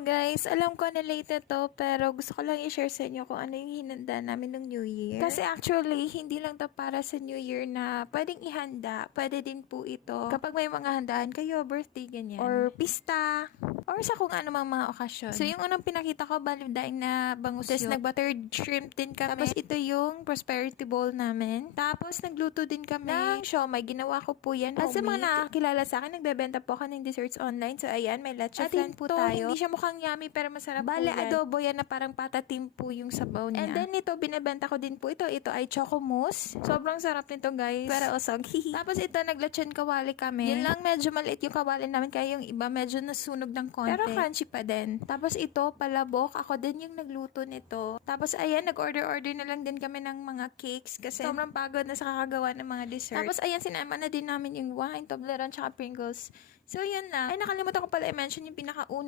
guys, alam ko na late na to pero gusto ko lang i-share sa inyo kung ano yung hinanda namin ng New Year. Kasi actually, hindi lang to para sa New Year na pwedeng ihanda. Pwede din po ito kapag may mga handaan kayo, birthday ganyan, or pista, or sa kung ano mga okasyon. So yung unang pinakita ko, balidaing na bangus yun. Tapos nag-buttered shrimp din kami. Tapos ito yung prosperity bowl namin. Tapos nagluto din kami ng siomay. Ginawa ko po yan homemade. At sa mga nakakilala sa akin, nagbebenta po ako ng desserts online. So ayan, may leche flan po tayo. Hindi siya mukhang yummy pero masarap po yan. Adobo yan na parang patatim po yung sabaw niya. And then ito, binibenta ko din po ito. Ito ay choco mousse. Sobrang sarap nito guys. Pero usog. Tapos ito, naglechon kawali kami. Yun lang, medyo maliit yung kawali namin. Kaya yung iba medyo nasunog ng konti. Pero crunchy pa din. Tapos ito, palabok. Ako din yung nagluto nito. Tapos ayan, nag-order na lang din kami ng mga cakes. Kasi sobrang pagod na sa kakagawa ng mga dessert. Tapos ayan, sinama na din namin yung wine, Toblerone, tsaka Pringles. So yun lang. Ay, nakalimutan ko pala i-mention yung pinakauna